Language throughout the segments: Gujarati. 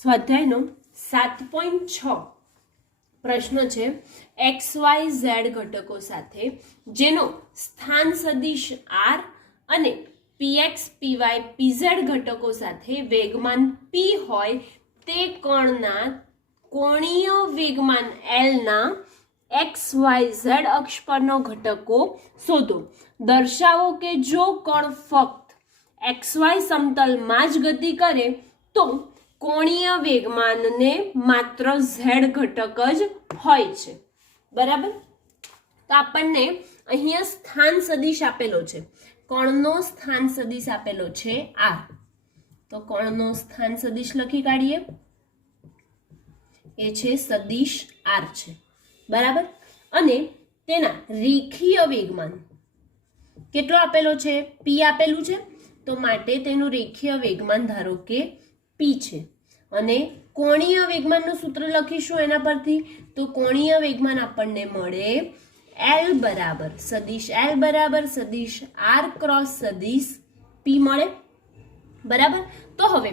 સ્વાધ્યાયનો 7.6 પ્રશ્ન છે એક્સ વાય ઝેડ ઘટકો સાથે જેનો સ્થાન સદિશ આર અને પીએક્સ પીવાય પીઝેડ ઘટકો સાથે વેગમાન પી હોય તે કણના કોણીય વેગમાન એલ ના એક્સ વાય ઝેડ અક્ષ પરનો ઘટકો શોધો. દર્શાવો કે જો કણ ફક્ત એક્સ વાય સમતલમાં જ ગતિ કરે તો કોણીય વેગમાનને માત્ર ઝેડ ઘટક જ હોય છે. બરાબર. તો આપણને અહીંયા સ્થાન સદિશ આપેલો છે, કણનો સ્થાન સદિશ આપેલો છે આર. તો કણનો સ્થાન સદિશ લખી કાઢીએ, એ છે સદિશ આર છે. બરાબર. અને તેના રેખીય વેગમાન કેટલો આપેલો છે? પી આપેલું છે, તો માટે તેનું રેખીય વેગમાન ધારો કે પી છે. અને કોણીય વેગમાનનું સૂત્ર લખીશું એના પરથી. તો કોણીય વેગમાન આપણને મળે એલ બરાબર સદિશ એલ બરાબર સદિશ આર ક્રોસ સદિશ પી મળે. બરાબર. તો હવે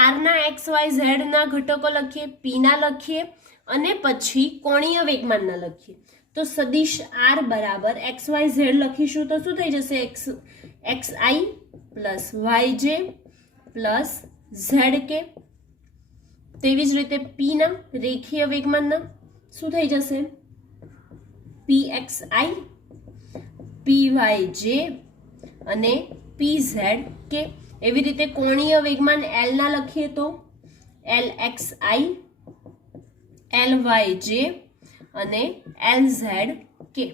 આર ના એક્સ વાય ઝેડ ના ઘટકો લખીએ, પી ના લખીએ અને પછી કોણીય વેગમાનના લખીએ. તો સદિશ આર બરાબર એક્સ વાય ઝેડ લખીશું તો શું થઈ જશે? X i plus Y j plus Z કે. તેવી જ રીતે પી ના રેખીય વેગમાનના શું થઈ જશે? પી એક્સ આઈ પી વાય જે અને પી ઝેડ કે. એવી રીતે કોણીય વેગમાન એલ ના લખીએ તો L x I L Y J અને એલ ઝેડ કે.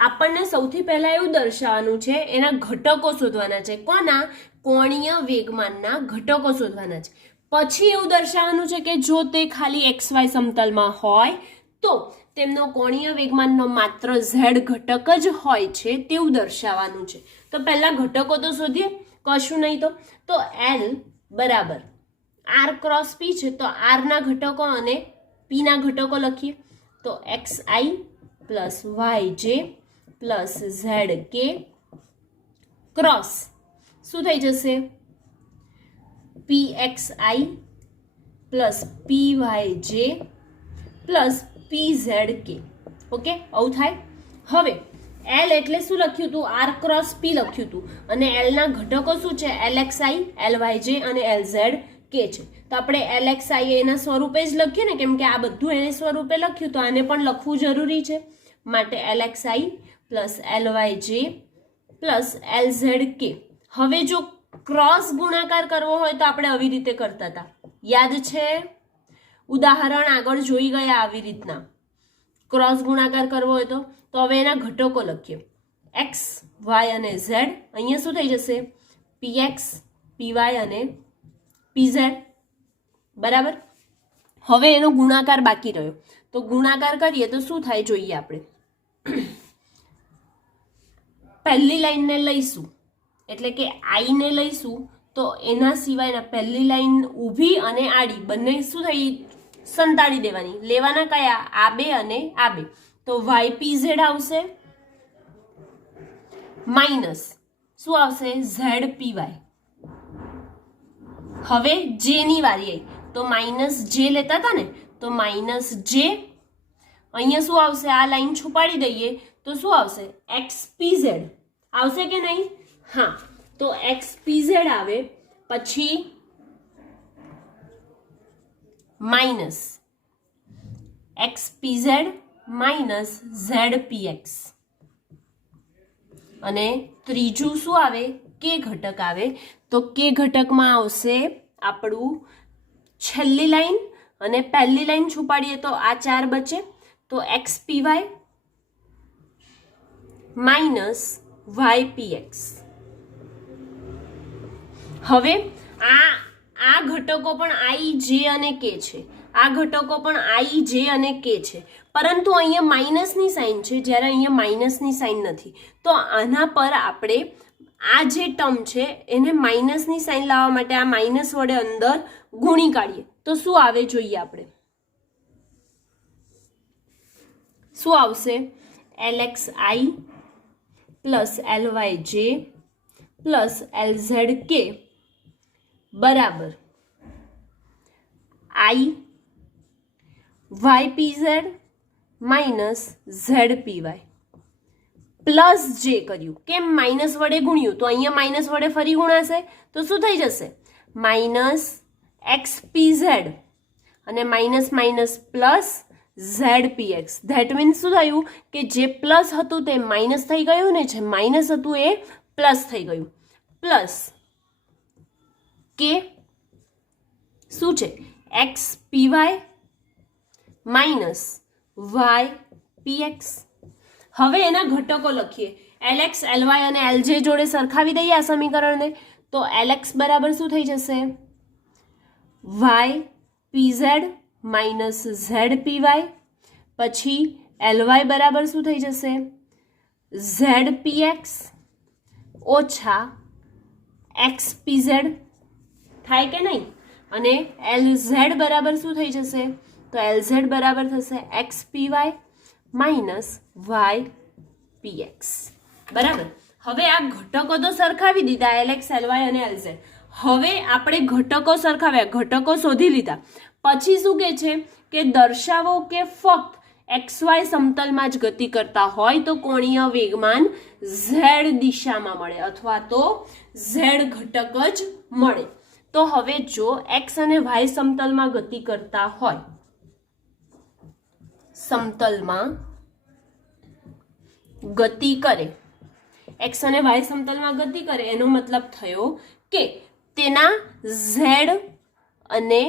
આપણને સૌથી પહેલા એવું દર્શાવવાનું છે એના ઘટકો શોધવાના છે. કોના? કોણીય વેગમાનના ઘટકો શોધવાના છે. પછી એવું દર્શાવવાનું છે કે જો તે ખાલી એક્સ વાય સમતલમાં હોય તો તેમનો કોણીય વેગમાનનો માત્ર ઝેડ ઘટક જ હોય છે તેવું દર્શાવવાનું છે. તો પહેલા ઘટકો તો શોધીએ, કશું નહીં તો એલ બરાબર આર ક્રોસ પી છે, તો આર ના ઘટકો અને પી ના ઘટકો લખીએ. તો x i plus Y j plus Z કે ક્રોસ શું થઈ જશે? P x i plus P Y j plus P Z કે. ઓકે, આવું થાય. હવે એલ એટલે શું લખ્યું હતું? આર ક્રોસ પી લખ્યું હતું. અને એલ ના ઘટકો શું છે? L x I L Y J અને એલ ઝેડ કે છે. તો આપણે એલ એક્સ આઈ એના સ્વરૂપે જ લખીએ ને, કેમ કે આ બધું એને સ્વરૂપે લખ્યું તો આને પણ લખવું જરૂરી છે. માટે L x i plus L Y j plus L z કે. હવે જો ક્રોસ ગુણાકાર કરવો હોય તો આપણે આવી રીતે કરતા હતા, યાદ છે? ઉદાહરણ આગળ જોઈ ગયા આવી રીતના. ક્રોસ ગુણાકાર કરવો હોય તો હવે એના ઘટકો લખીએ. એક્સ વાય અને ઝેડ. અહીંયા શું થઈ જશે? પી એક્સ પી વાય અને પી ઝેડ. બરાબર. હવે એનો ગુણાકાર બાકી રહ્યો, તો ગુણાકાર કરીએ તો શું થાય જોઈએ આપણે. પહેલી લાઈનને લઈશું એટલે કે આઈ ને લઈશું, તો એના સિવાયના પહેલી લાઈન ઊભી અને આડી બંને શું થઈ? સંતાડી દેવાની. લેવાના કયા? આ બે અને આ બે. તો વાય પી ઝેડ આવશે માઇનસ શું આવશે? ઝેડ પી વાય. હવે જે ની વારી આવી તો માઇનસ જે લેતા હતા ને, તો માઇનસ જે. અહીંયા શું આવશે? આ લાઈન છુપાડી દઈએ તો શું આવશે? એક્સ પી ઝેડ આવશે કે નહીં? હા. તો એક્સ પી ઝેડ આવે, પછી minus x P Z minus Z P x. અને ત્રીજું શું આવે? કે ઘટક આવે. તો કે ઘટકમાં આવશે આપણું છેલ્લી લાઈન અને પહેલી લાઈન છુપાડીએ તો આ ચાર બચે. તો X P Y minus Y P X. હવે આ ઘટકો પણ આઈ જે અને કે છે, આ ઘટકો પણ આઈ જે અને કે છે, પરંતુ અહીંયા માઇનસની સાઇન છે, જ્યારે અહીંયા માઇનસની સાઇન નથી. તો આના પર આપણે આ જે ટર્મ છે એને માઇનસની સાઇન લાવવા માટે આ માઇનસ વડે અંદર ગુણી કાઢીએ તો શું આવે જોઈએ આપણે. શું આવશે? L x i plus L Y j plus L z k બરાબર i y P Z minus Z P y plus j કર્યું, કેમ માઇનસ વડે ગુણ્યું તો અહીંયા માઇનસ વડે ફરી ગુણાશે તો શું થઈ જશે, માઇનસ એક્સ પી ઝેડ અને minus minus plus Z P x. That means શું થયું કે જે પ્લસ હતું તે માઇનસ થઈ ગયું ને જે માઇનસ હતું એ પ્લસ થઈ ગયું. પ્લસ કે શું છે X P Y minus Y P X. હવે એના ઘટકો લખીએ, એલએક્સ એલવાય અને એલજે જોડે સરખાવી દઈએ આ સમીકરણને. તો એલએક્સ બરાબર શું થઈ જશે, વાય પી ઝેડ માઇનસ ઝેડ પી વાય. પછી એલવાય બરાબર શું થઈ જશે, ઝેડ પી એક્સ ઓછા એક્સ પી ઝેડ થાય કે નહીં. અને એલ ઝેડ બરાબર શું થઈ જશે, તો એલ ઝેડ બરાબર થશે X P Y minus Y P X. બરાબર. હવે આ ઘટકો તો સરખાવી દીધા, એલએક્સ એલવાય અને એલઝેડ. હવે આપણે ઘટકો સરખાવ્યા, ઘટકો શોધી લીધા. પછી શું કહે છે કે દર્શાવો કે ફક્ત એક્સ વાય સમતલમાં જ ગતિ કરતા હોય તો કોણીય વેગમાન ઝેડ દિશામાં મળે અથવા તો ઝેડ ઘટક જ મળે. તો હવે જો એક્સ અને વાય સમતલમાં ગતિ કરતા હોય, સમતલમાં ગતિ કરે, એક્સ અને વાય સમતલમાં ગતિ કરે એનો મતલબ થયો કે તેના ઝેડ અને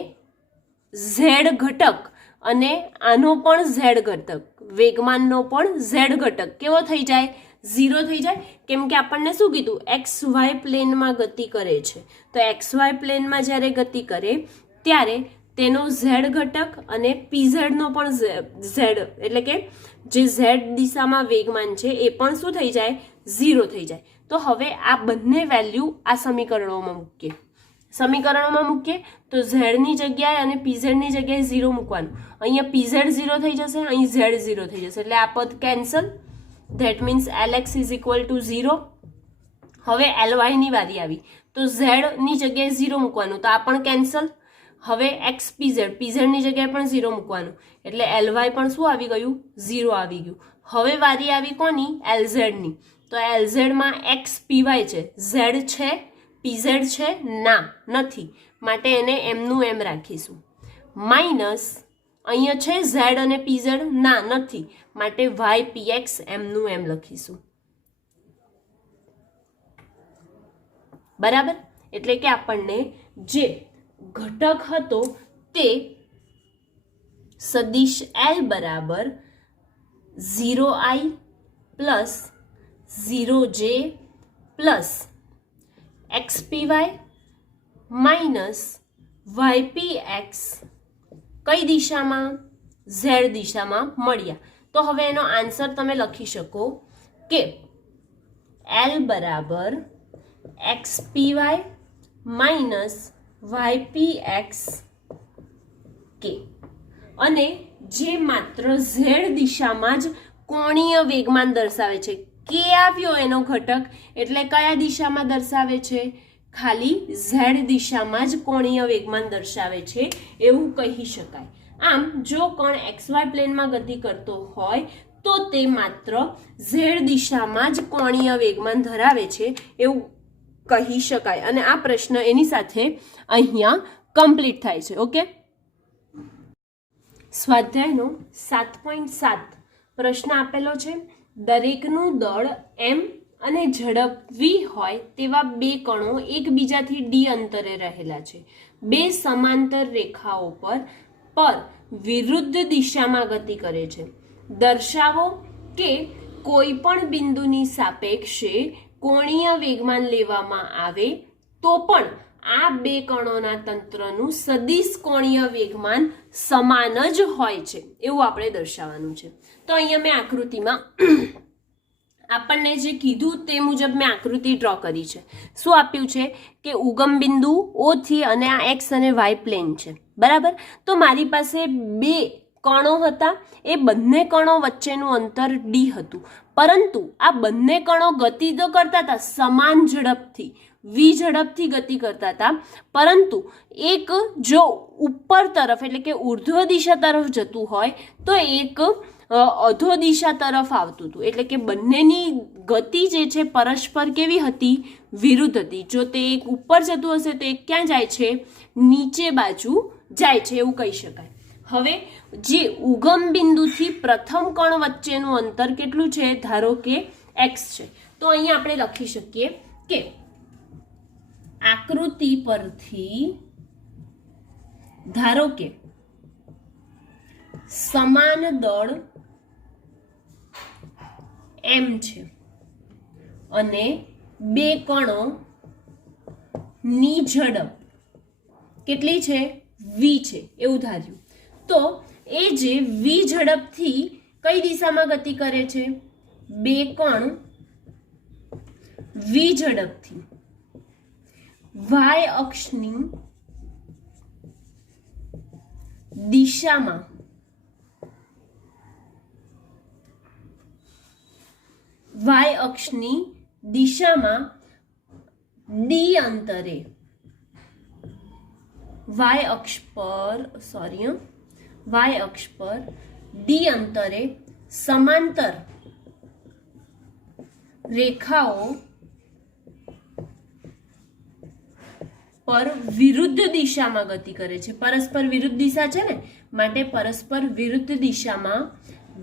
ઝેડ ઘટક અને આનો પણ ઝેડ ઘટક, વેગમાનનો પણ ઝેડ ઘટક કેવો થઈ જાય, 0 થઈ જાય. કેમ કે આપણને શું કીધું, એક્સ વાય પ્લેનમાં ગતિ કરે છે. તો એક્સ વાય પ્લેનમાં જ્યારે ગતિ કરે ત્યારે તેનો ઝેડ ઘટક અને પીઝેડનો પણ ઝેડ એટલે કે જે ઝેડ દિશામાં વેગમાન છે એ પણ શું થઈ જાય, 0 થઈ જાય. તો હવે આ બંને વેલ્યુ આ સમીકરણોમાં મૂકીએ તો ઝેડની જગ્યાએ અને પીઝેડની જગ્યાએ 0 મૂકવાનું. અહીંયા પીઝેડ 0 થઈ જશે, અહીં ઝેડ 0 થઈ જશે એટલે આ પદ cancel. That means L x is equal to 0. હવે એલવાયની વારી આવી તો ઝેડની જગ્યાએ 0 મૂકવાનું તો આ પણ કેન્સલ. હવે એક્સ પીઝેડની જગ્યાએ પણ 0 મૂકવાનું એટલે એલવાય પણ શું આવી ગયું, 0 આવી ગયું. હવે વારી આવી કોની, એલઝેડની. તો એલઝેડમાં એક્સ પીવાય છે, ઝેડ છે, પીઝેડ છે ના, નથી, માટે એને એમનું એમ રાખીશું. માઇનસ અહીંયા છે ઝેડ અને પીઝેડ ના, નથી, માટે વાય પી એક્સ એમનું એમ લખીશું. બરાબર. એટલે કે આપણને જે ઘટક હતો તે સદિશ એલ બરાબર 0i plus 0j plus XPY minus YPX કઈ દિશામાં, ઝેડ દિશામાં મળ્યા. તો હવે એનો આન્સર તમે લખી શકો કે L બરાબર XPY માઇનસ YPX કે. અને જે માત્ર ઝેડ દિશામાં જ કોણીય વેગમાન દર્શાવે છે, કે આવ્યો એનો ઘટક એટલે કયા દિશામાં દર્શાવે છે, ખાલી ઝેડ દિશામાં જ કોણીય વેગમાન દર્શાવે છે એવું કહી શકાય. આમ જો કણ XY પ્લેનમાં ગતિ કરતો હોય તો તે માત્ર ઝેડ દિશામાં જ કોણીય વેગમાન ધરાવે છે એવું કહી શકાય. અને આ પ્રશ્ન એની સાથે અહીંયા કમ્પ્લીટ થાય છે. ઓકે, સ્વાધ્યાયનો 7.7 પ્રશ્ન આપેલો છે. દરેકનું દળ m અને ઝડપ v હોય તેવા બે કણો એકબીજાથી d અંતરે રહેલા છે. બે સમાંતર રેખાઓ પર વિરુદ્ધ દિશામાં ગતિ કરે છે. દર્શાવો કે કોઈ પણ બિંદુની સાપેક્ષે કોણીય વેગમાન લેવામાં આવે તો પણ આ બે કણોના તંત્રનું સદિશ કોણીય વેગમાન સમાન જ હોય છે એવું આપણે દર્શાવવાનું છે. તો અહીંયા મેં આકૃતિમાં આપણને જે કીધું તે મુજબ મેં આકૃતિ ડ્રો કરી છે. શું આપ્યું છે કે ઉગમ બિંદુ O થી અને આ એક્સ અને વાય પ્લેન છે. બરાબર. તો મારી પાસે બે કણો હતા, એ બંને કણો વચ્ચેનું અંતર d હતું, પરંતુ આ બંને કણો ગતિ તો કરતા હતા સમાન ઝડપથી, વી ઝડપથી ગતિ કરતા હતા, પરંતુ એક જો ઉપર તરફ એટલે કે ઉર્ધ્વ દિશા તરફ જતું હોય તો એક અધો દિશા તરફ આવતું હતું. એટલે કે બંનેની ગતિ જે છે પરસ્પર કેવી હતી? વિરુદ્ધ હતી. જો તે એક ઉપર જતું હશે તો એક ક્યાં જાય છે? નીચે બાજુ જાય છે એવું કહી શકાય. હવે જે ઉગમ બિંદુથી પ્રથમ કણ વચ્ચેનું અંતર કેટલું છે? ધારો કે x છે. તો અહીંયા આપણે લખી શકીએ કે આકૃતિ પરથી ધારો કે સમાન દળ m છે અને બે કણો ની ઝડપ કેટલી છે? v છે એવું ધાર્યું. તો એ જે v ઝડપથી કઈ દિશામાં ગતિ કરે છે? બે કણ v ઝડપથી y અક્ષની દિશામાં d અંતરે y અક્ષ પર d અંતરે સમાંતર રેખાઓ પર વિરુદ્ધ દિશામાં ગતિ કરે છે. પરસ્પર વિરુદ્ધ દિશા છે ને, માટે પરસ્પર વિરુદ્ધ દિશામાં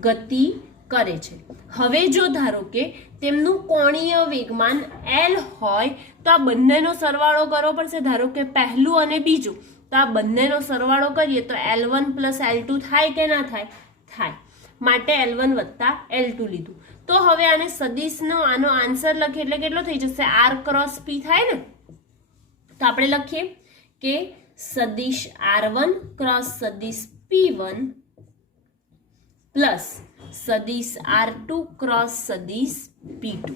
ગતિ કરે છે. હવે જો ધારો કે તેમનું કોણીય વેગમાન L હોય તો આ બંનેનો સરવાળો કરવો પડશે. ધારો કે પહેલું અને બીજું, તો આ બંનેનો સરવાળો કરીએ તો L1 પ્લસ L2 થાય કે ના થાય? થાય. માટે L1 વત્તા L2 લીધું. તો હવે આને સદિશનો આનો આન્સર લખીએ એટલે કેટલો થઈ જશે? R ક્રોસ P થાય ને. તો આપણે લખીએ કે સદિશ R1 ક્રોસ સદિશ P1 પ્લસ સદિશ R2 ક્રોસ સદિશ P2.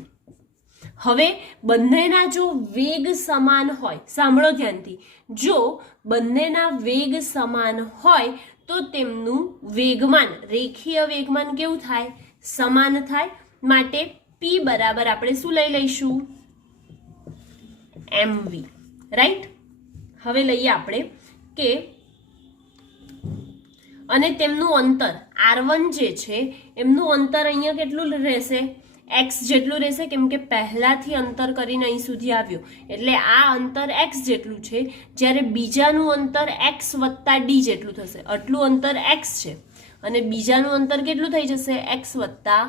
હવે બંનેના જો વેગ સમાન હોય, સાંભળો ધ્યાનથી, જો બંનેના વેગ સમાન હોય તો તેમનું વેગમાન, રેખીય વેગમાન કેવું થાય? સમાન થાય. માટે P બરાબર આપણે શું લઈ લઈશું? mv. રાઈટ. હવે લઈએ આપણે કે અને તેમનું અંતર R1 જે છે એમનું અંતર અહીંયા કેટલું રહેશે? x જેટલું રહેશે, કેમ કે પહેલાથી અંતર કરીને અહીં સુધી આવ્યો એટલે આ અંતર x જેટલું છે, જ્યારે બીજાનું અંતર x વત્તા d જેટલું થશે. આટલું અંતર x છે અને બીજાનું અંતર કેટલું થઈ જશે? x વત્તા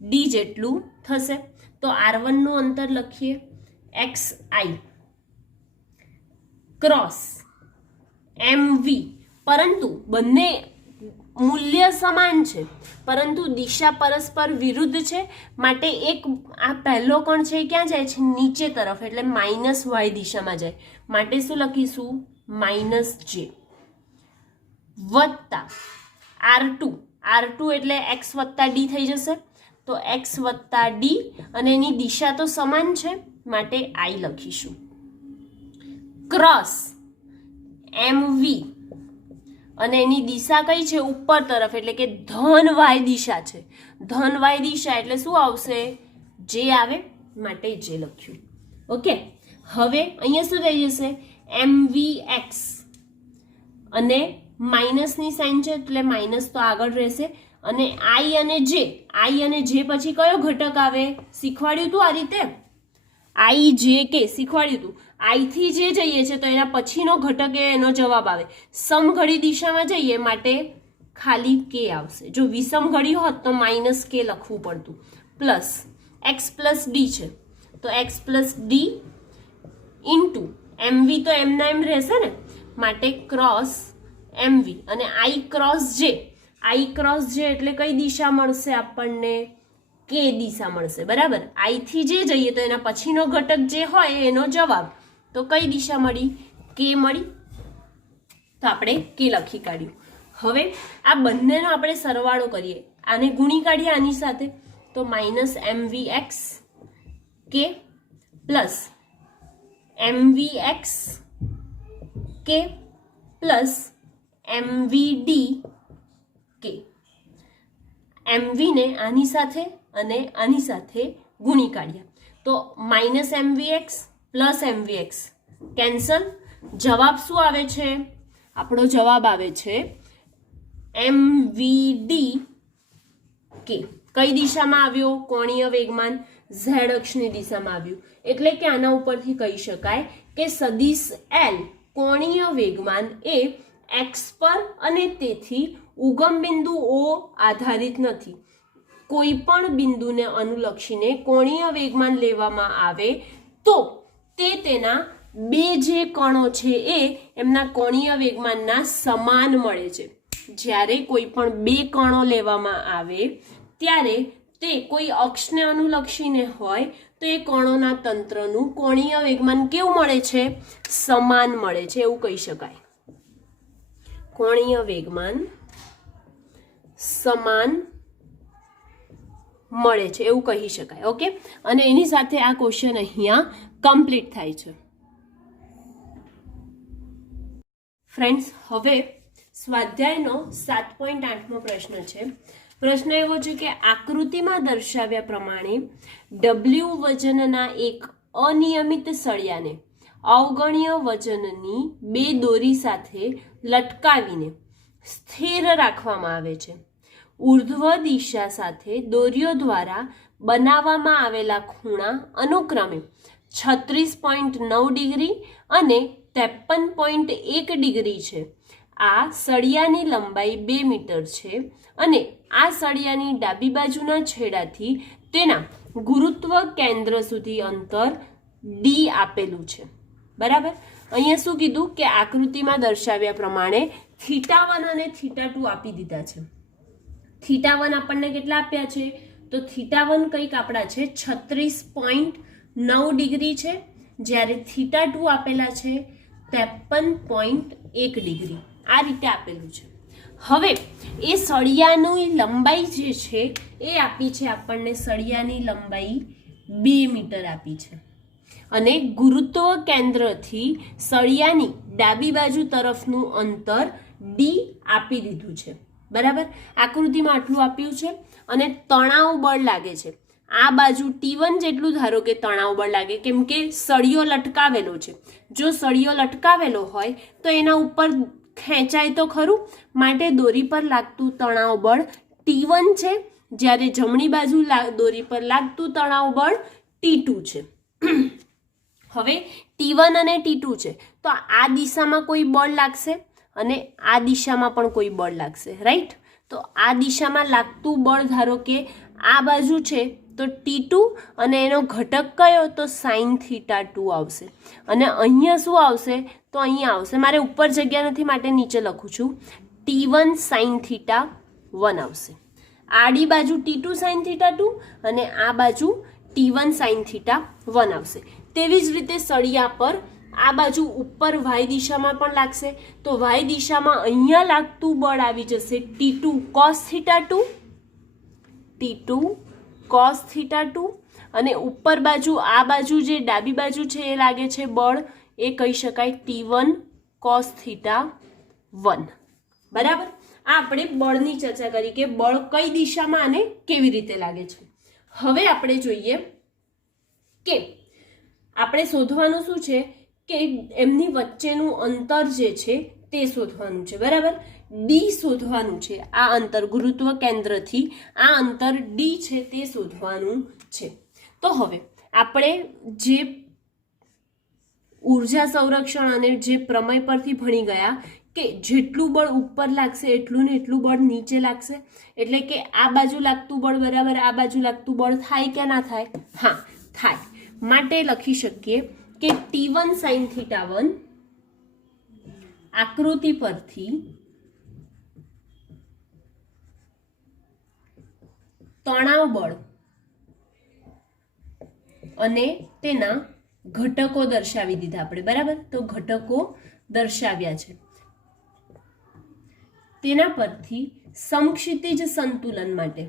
d જેટલું થશે. તો R1 નું અંતર લખીએ xi ક્રોસ mv. પરંતુ બંને મૂલ્ય સમાન છે પરંતુ દિશા પરસ્પર વિરુદ્ધ છે, માટે એક આ પહેલો કણ છે એ ક્યાં જાય છે? નીચે તરફ, એટલે માઇનસ y દિશામાં જાય. માટે શું લખીશું? માઇનસ j વત્તા R2 એટલે x વત્તા d થઈ જશે. તો x વત્તા d અને એની દિશા તો સમાન છે માટે I લખીશું ક્રોસ mv અને એની દિશા કઈ છે? ઉપર તરફ, એટલે કે ધન y દિશા છે. ધન y દિશા એટલે શું આવશે? જે આવે, માટે જે લખ્યું. ઓકે. હવે અહીંયા શું થઈ જશે? mvx અને માઇનસની સાઇન છે એટલે માઇનસ તો આગળ રહેશે. અને i અને j પછી કયો ઘટક આવે? શીખવાડ્યું હતું આ રીતે i j k શીખવાડ્યું હતું. i થી જે જઈએ છે તો એના પછીનો ઘટક એનો જવાબ આવે. સમઘડી દિશામાં જઈએ માટે ખાલી k આવશે. જો વિષમઘડી હોત તો માઇનસ k લખવું પડતું. પ્લસ x પ્લસ d છે તો x plus d into mv તો એમના એમ રહેશે ને, માટે ક્રોસ mv અને i ક્રોસ j એટલે કઈ દિશા મળશે આપણને? k દિશા મળશે. બરાબર. i થી જે જઈએ તો એના પછીનો ઘટક જે હોય એનો જવાબ. તો કઈ દિશા મળી? k મળી. તો આપણે k લખી કાઢ્યું. હવે આ બંનેનો આપણે સરવાળો કરીએ, આને ગુણી કાઢીએ આની સાથે, તો minus mvx k plus mvx k plus mvd k. mv ને આની સાથે અને આની સાથે ગુણી કાઢ્યા તો minus mvx plus mvx cancel. જવાબ શું આવે છે? આપણો જવાબ આવે છે mvd કે. કઈ દિશામાં આવ્યો? કોણીય વેગમાન z અક્ષની દિશામાં આવ્યું. એટલે કે આના ઉપરથી કહી શકાય કે સદિશ l કોણીય વેગમાન એ x પર અને તેથી ઉગમ બિંદુ o આધારિત નથી. કોઈ પણ બિંદુને અનુલક્ષીને કોણીય વેગમાન લેવામાં આવે તો તે તેના બે જે કણો છે એ એમના કોણીય વેગમાનના સમાન મળે છે. જ્યારે કોઈ પણ બે કણો લેવામાં આવે ત્યારે તે કોઈ અક્ષને અનુલક્ષીને હોય તો એ કણોના તંત્રનું કોણીય વેગમાન કેવું મળે છે? સમાન મળે છે, એવું કહી શકાય. કોણીય વેગમાન સમાન મળે છે એવું કહી શકાય. ઓકે, અને એની સાથે આ ક્વેશ્ચન અહીંયા કમ્પ્લીટ થાય છે. ફ્રેન્ડ્સ, હવે સ્વાધ્યાયનો 7.8મો પ્રશ્ન છે. પ્રશ્ન એવો છે કે આકૃતિમાં દર્શાવ્યા પ્રમાણે W વજનના એક અનિયમિત સળિયાને અવગણ્ય વજનની બે દોરી સાથે લટકાવીને સ્થિર રાખવામાં આવે છે. ઉર્ધ્વ દિશા સાથે દોરીઓ દ્વારા બનાવવામાં આવેલા ખૂણા અનુક્રમે 36.9 ડિગ્રી અને 53.1 ડિગ્રી છે. આ સળિયાની લંબાઈ 2 મીટર છે અને આ સળિયાની ડાબી બાજુના છેડાથી તેના ગુરુત્વ કેન્દ્ર સુધી અંતર d આપેલું છે. બરાબર. અહીંયા શું કીધું કે આકૃતિમાં દર્શાવ્યા પ્રમાણે θ1 અને θ2 આપી દીધા છે. θ1 આપણને કેટલા આપ્યા છે? તો θ1 કંઈક આપણા છે 36.9 ડિગ્રી છે, જ્યારે θ2 આપેલા છે 53.1 ડિગ્રી. આ રીતે આપેલું છે. હવે એ સળિયાની લંબાઈ જે છે એ આપી છે આપણને, સળિયાની લંબાઈ 2 મીટર આપી છે અને ગુરુત્વ કેન્દ્રથી સળિયાની ડાબી બાજુ તરફનું અંતર d આપી દીધું છે. બરાબર. આકૃતિમાં આટલું આપ્યું છે અને તણાવ બળ લાગે છે આ બાજુ T1 જેટલું. ધારો કે તણાવ બળ લાગે, કેમ કે સળિયો લટકાવેલો છે. જો સળિયો લટકાવેલો હોય તો એના ઉપર ખેંચાય તો ખરું, માટે દોરી પર લાગતું તણાવ બળ T1 છે, જ્યારે જમણી બાજુ દોરી પર લાગતું તણાવ બળ T2 છે. હવે T1 અને T2 છે તો આ દિશામાં કોઈ બળ લાગશે અને આ દિશામાં પણ કોઈ બળ લાગશે, રાઈટ? તો આ દિશામાં લાગતું બળ ધારો કે આ બાજુ છે તો T2 અને એનો ઘટક કયો? તો sin θ2 આવશે. અને અહીંયા શું આવશે? તો અહીંયા આવશે. મારે ઉપર જગ્યા નથી માટે નીચે લખું છું, T1 sin θ1 આવશે. આડી બાજુ T2 sin θ2 અને આ બાજુ T1 sin θ1 આવશે. તેવી જ રીતે સળિયા પર આ બાજુ ઉપર y દિશામાં પણ લાગશે, તો y દિશામાં અહીંયા લાગતું બળ આવી જશે T2 cos θ2, T2 cos θ2, અને ઉપર બાજુ આ બાજુ જે ડાબી બાજુ છે એ લાગે છે બળ, એ કહી શકાય T1 cos θ1. બરાબર. આ આપણે બળની ચર્ચા કરી કે બળ કઈ દિશામાં અને કેવી રીતે લાગે છે. હવે આપણે જોઈએ કે આપણે શોધવાનું શું છે કે એમની વચ્ચેનું અંતર જે છે તે શોધવાનું છે. બરાબર. d શોધવાનું છે. આ અંતર ગુરુત્વ કેન્દ્રથી આ અંતર d છે તે શોધવાનું છે. તો હવે આપણે જે ઉર્જા સંરક્ષણ અને જે પ્રમેય પરથી ભણી ગયા કે જેટલું બળ ઉપર લાગશે એટલું ને એટલું બળ નીચે લાગશે, એટલે કે આ બાજુ લાગતું બળ બરાબર આ બાજુ લાગતું બળ થાય કે ના થાય? હા, થાય. માટે લખી શકીએ કે T1 sin θ1 આકૃતિ પરથી તણાવ બળ અને તેના ઘટકો દર્શાવી દીધા આપણે. બરાબર. તો ઘટકો દર્શાવ્યા છે. તેના પરથી સમક્ષિતિજ સંતુલન માટે,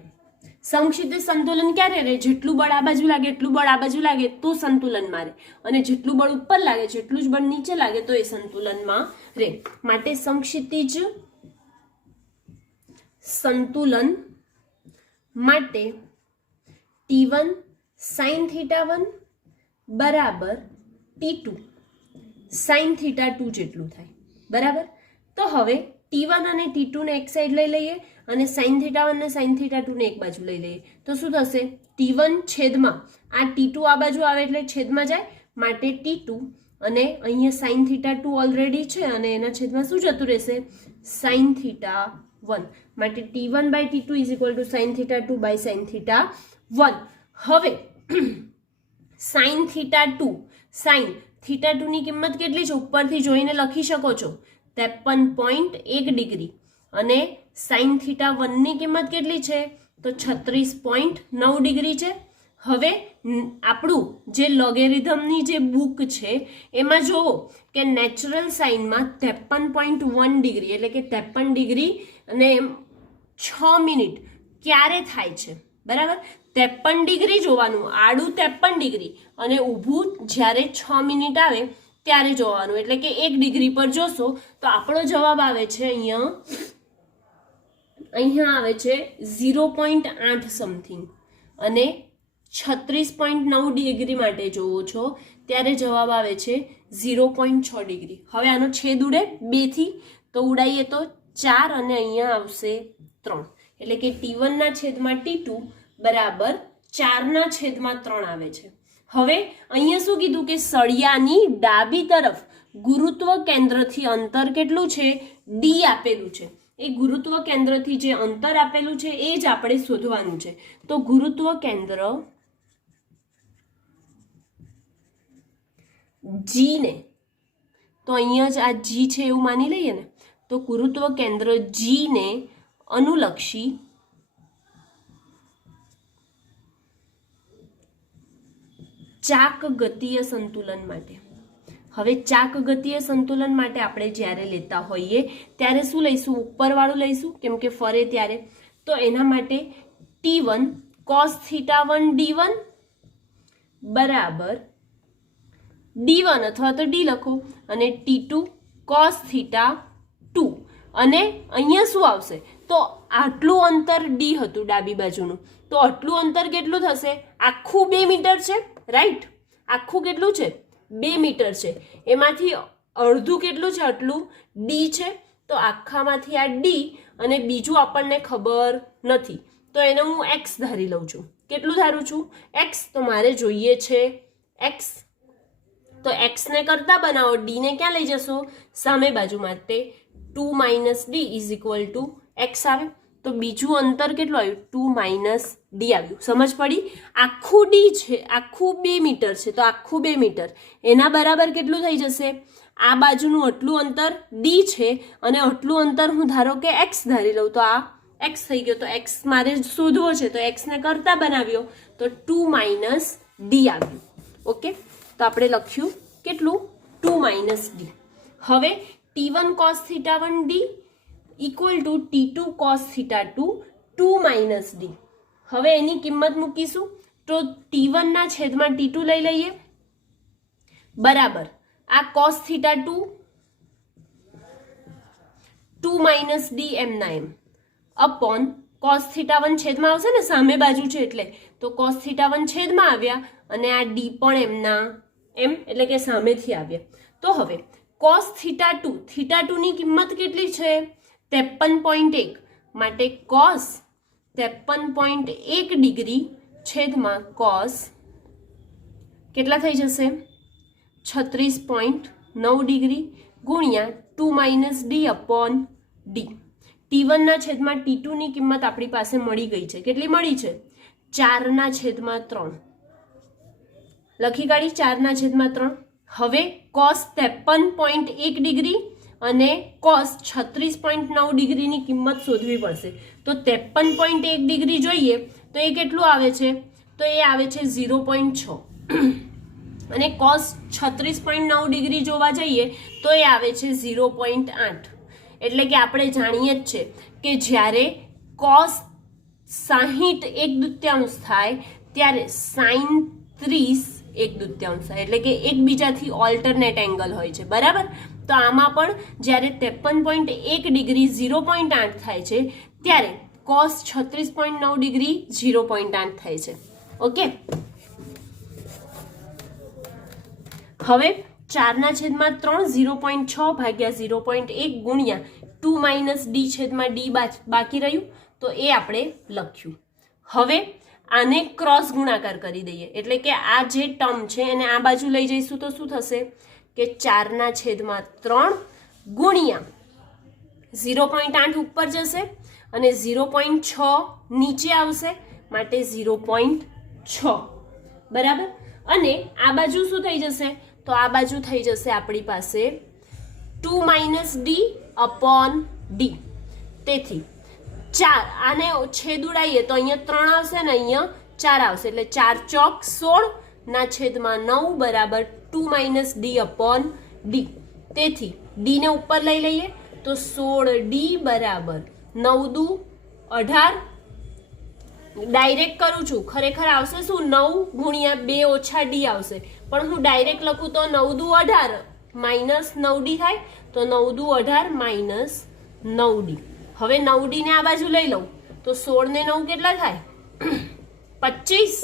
સમક્ષિતિજ સંતુલન ક્યારે રહે? જેટલું બળ આ બાજુ લાગે એટલું બળ આ બાજુ લાગે તો સંતુલનમાં રહે, અને જેટલું બળ ઉપર લાગે છે એટલું જ બળ નીચે લાગે તો એ સંતુલનમાં રહે. માટે સમક્ષિતિજ સંતુલન માટે T1 sin θ1 બરાબર T2 સાઇન થીટા 2 જેટલું થાય, બરાબર. તો હવે T1 અને T2 ને એક સાઈડ લઈ લઈએ અને સાઇન થીટા 1 ને સાઇન થીટા 2 ને એક બાજુ લઈ લઈએ. તો શું થશે? T1 છેદમાં આ T2 આ બાજુ આવે એટલે છેદમાં જાય, માટે T2 અને અહીંયા સાઇન થીટા 2 ઓલરેડી છે અને એના છેદમાં શું જતું રહેશે? સાઇન થીટા 1, માટે T1 by T2 is equal to sine theta 2 by sine theta 1. હવે સાઇન થીટા 2, સાઇન થીટા 2 ની કિંમત કેટલી છે ઉપરથી જોઈને લખી શકો છો, 53.1 ડિગ્રી, અને સાઇન થીટા 1 ની કિંમત કેટલી છે? તો 36.9 ડિગ્રી છે. હવે આપણું જે લોગેરિધમની જે બુક છે એમાં જોવો કે નેચરલ સાઇનમાં 53.1 ડિગ્રી એટલે કે 53 ડિગ્રી અને 6 મિનિટ ક્યારે થાય છે, બરાબર. 53 ડિગ્રી જોવાનું, આડું 53 ડિગ્રી અને ઊભું જ્યારે 6 મિનિટ આવે ત્યારે જોવાનું, એટલે કે 1 ડિગ્રી પર જોશો તો આપણો જવાબ આવે છે અહીંયા આવે છે 0.8 સમથિંગ, અને 36.9 ડિગ્રી માટે જોવો છો ત્યારે જવાબ આવે છે 0.6 ડિગ્રી. હવે આનો છેદ ઉડે 2 થી, તો ઉડાઈએ તો 4 અને અહીંયા આવશે 3, એટલે કે T1 ના છેદમાં T2 બરાબર 4 ના છેદમાં 3 આવે છે. હવે અહીંયા શું કીધું કે સળિયાની ડાબી તરફ ગુરુત્વ કેન્દ્રથી અંતર કેટલું છે? D આપેલું છે. એ ગુરુત્વ કેન્દ્રથી જે અંતર આપેલું છે એ જ આપણે શોધવાનું છે. તો ગુરુત્વ કેન્દ્ર G ને, તો અહીંયા જ આ G છે એવું માની લઈએ ને, તો ગુરુત્વ કેન્દ્ર G ને અનુલક્ષી ચાક ગતીય સંતુલન માટે, હવે ચાક ગતીય સંતુલન માટે આપણે જ્યારે લેતા હોઈએ ત્યારે શું લઈશું? ઉપરવાળું લઈશું, કેમ કે ફરે ત્યારે. તો એના માટે T1 cos થીટા 1 D1 બરાબર D1 અથવા તો D લખો, અને T2 cos થીટા 2, અને અહીંયા શું આવશે? તો આટલું અંતર D હતું ડાબી બાજુનું, તો આટલું અંતર કેટલું થશે? આખું 2 મીટર છે, રાઈટ. આખું કેટલું છે? 2 મીટર છે. એમાંથી અડધું કેટલું છે? આટલું D છે. તો આખામાંથી આ D અને બીજું આપણને ખબર નથી, તો એને હું x ધારી લઉં છું. કેટલું ધારું છું? x. તો મારે જોઈએ છે x, તો x ને કરતા બનાવો, D ને ક્યાં લઈ જશો? સામે બાજુ, માટે 2 - D is equal two x આવે. તો બીજું અંતર કેટલું આવ્યું? 2 - D આવ્યું. સમજ પડી? આખું D છે, આખું 2 મીટર છે, તો આખું 2 મીટર એના બરાબર કેટલું થઈ જશે? આ બાજુનું આટલું અંતર D છે અને આટલું અંતર હું ધારો કે x ધારી લઉં, તો આ x થઈ ગયો. તો x મારે શોધવો છે, તો x ને કરતા બનાવ્યો, તો 2 - D આવ્યું. ઓકે, તો આપણે લખ્યું કેટલું? 2 - D. હવે T1 cos theta 1 D equal to T2 cos theta 2 2 - D. હવે એની કિંમત મૂકીશું, તો T1 ના છેદમાં T2 લઈ લઈએ, બરાબર આ cos થીટા 2 - D એમના એમ અપોન cos થીટા 1 છેદમાં આવશે ને, સામે બાજુ છે એટલે, તો cos થીટા 1 છેદમાં આવ્યા અને આ D પણ એમના એમ, એટલે કે સામેથી આવ્યા. તો હવે cos થીટા 2 ની કિંમત કેટલી છે? 53.1, માટે cos 53.1 ડિગ્રી છેદમાં cos કેટલા થઈ જશે? 36.9 ડિગ્રી ગુણ્યા 2 - D અપોન D. T1 ના છેદમાં T2 ની કિંમત આપણી પાસે મળી ગઈ છે. કેટલી મળી છે? 4 ના છેદમાં 3 લખી કાઢી, 4 ના છેદમાં 3. હવે cos 53.1 ડિગ્રી અને cos 36.9 ડિગ્રીની કિંમત શોધવી પડશે. તો 53.1 ડિગ્રી જોઈએ તો એ કેટલું આવે છે? તો એ આવે છે 0.6, અને cos 36.9 ડિગ્રી જોવા જઈએ તો એ આવે છે 0.8. એટલે કે આપણે જાણીએ જ છે કે જ્યારે cos 60 1/2 થાય ત્યારે sin 30 1/2 થાય, એટલે કે એકબીજાથી ઓલ્ટરનેટ એંગલ હોય છે, બરાબર. તો આમાં પણ જ્યારે 53.1 ડિગ્રી 0.8 થાય છે ત્યારે cos 36.9 ડિગ્રી 0.8 થાય છે. ઓકે, હવે 4/3 0.6 ભાગ્યા 0.1 ગુણ્યા 2 - d છેદમાં d બાકી રહ્યું, તો એ આપણે લખ્યું. હવે આને ક્રોસ ગુણાકાર કરી દઈએ, એટલે કે આ જે ટર્મ છે એને આ બાજુ લઈ જઈશું તો શું થશે કે 4/3 ગુણ્યા 0.8 ઉપર જશે અને 0.6 નીચે આવશે, માટે 0.6 બરાબર. અને આ બાજુ શું થઈ જશે, તો આ બાજુ થઈ જશે આપણી પાસે 2 - d upon d. તેથી 4 આને છેદ ઉડાવીએ તો અહીંયા 3 આવશે ને અહીંયા 4 આવશે, એટલે 4 ચોક 16 ના છેદમાં 9 બરાબર 2 - d upon d. તેથી d ને ઉપર લઈ લઈએ તો 16d બરાબર 9 દુ 18. ડાયરેક્ટ કરું છું, ખરેખર આવશે શું 9 ગુણ્યા 2 ઓછા d આવશે, પણ હું ડાયરેક્ટ લખું તો 9 દુ 18 માઇનસ 9d થાય, તો 9 દુ 18 માઇનસ 9d. હવે 9d ને આ બાજુ લઈ લઉં તો 16 ને 9 કેટલા થાય 25,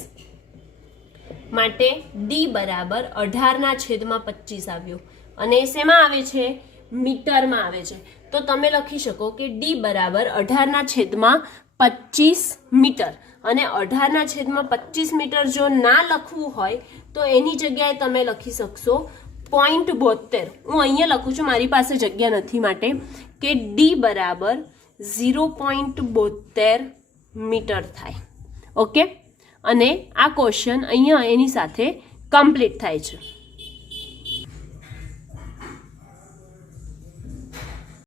માટે d બરાબર 18/25 આવ્યો. અને શેમાં આવે છે, મીટરમાં આવે છે. તો તમે લખી શકો કે d બરાબર 18/25 મીટર. અને 18/25 મીટર જો ના લખવું હોય તો એની જગ્યાએ તમે લખી શકશો 0.72. હું અહીંયા લખું છું, મારી પાસે જગ્યા નથી માટે, કે d બરાબર 0.72 મીટર થાય. ઓકે, અને આ ક્વેશ્ચન અહીંયા એની સાથે કમ્પ્લીટ થાય છે.